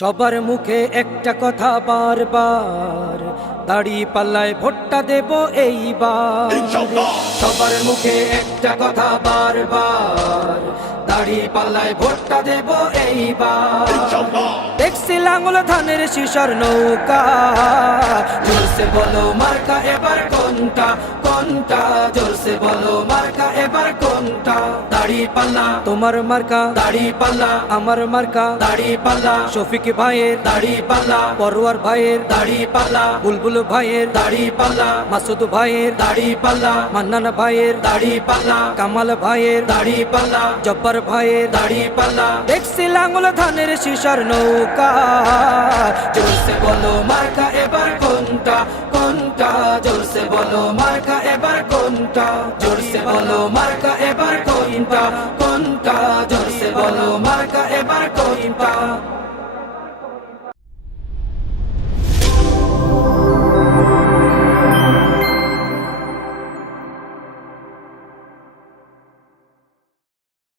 সবার মুখে একটা কথা বারবার, দাড়ি পাল্লায় ভোটটা দেব এইবার। সবার মুখে একটা কথা বারবার, দাড়ি পাল্লায় ভোটটা দেব এইবার। দেখছি লাঙ্গল ধানের শিশার নৌকা, জোরসে বলো মার্কা এবার কোনটা কোনটা, জোরসে বলো মার্কা এবার কোনটা। দাড়ি পাল্লা তোমার মার্কা, দাড়ি পাল্লা আমার মার্কা, দাড়ি পাল্লা শফিক ভাইয়ের দাড়ি পাল্লা, পরোয়ার ভাইয়ের দাড়ি পাল্লা, বুলবুল ভাইয়ের দাড়ি পাল্লা, মাসুদ ভাইয়ের দাড়ি পাল্লা, মান্নান ভাইয়ের দাড়ি পাল্লা, কামাল ভাইয়ের দাড়ি পাল্লা, জব্বার ভাইয়ের দাড়ি পাল্লা। দেখছি লাঙ্গল ধানের শিশার নৌকা, জোরসে বলো মার্কা এবার কোনটা কোনটা, জোরসে বলো মার্কা এবার কোনটা, জোরসে বলো মার্কা এবার কোনটা কোনটা, জোরসে বলো মার্কা এবার কোনটা।